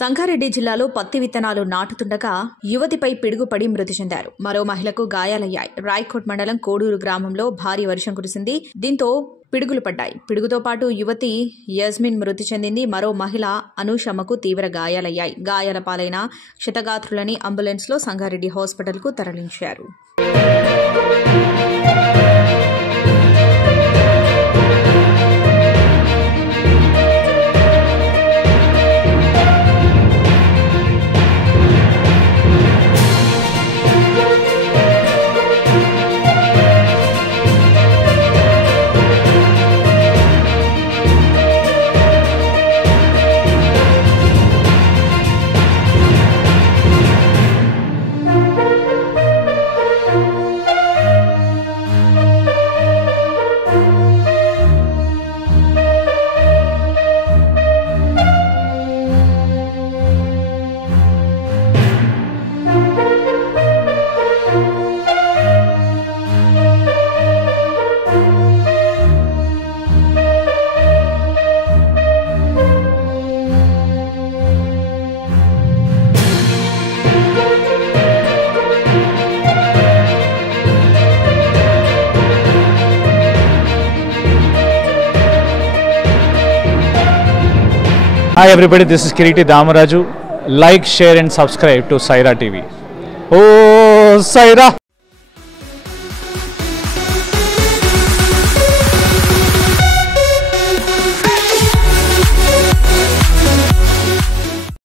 సంగారెడ్డి జిల్లాలో పత్తి విత్తనాలు నాటుతుండగా యువతిపై పిడుగుపడి మృతి చెందారు. మరో మహిళకు గాయాలయ్యాయి. రాయ్కోట్ మండలం కోడూరు గ్రామంలో భారీ వర్షం కురిసింది. దీంతో పిడుగులు పడ్డాయి. పిడుగుతో పాటు యువతి యస్మిన్ మృతి చెందింది. మరో మహిళ అనూషమ్మకు తీవ్ర గాయాలయ్యాయి. గాయాల పాలైన క్షతగాత్రులని అంబులెన్స్లో సంగారెడ్డి హాస్పిటల్కు తరలించారు. Hi everybody, this is Kiriti Damaraju. Like, share and subscribe to Saira TV. Oh, Saira!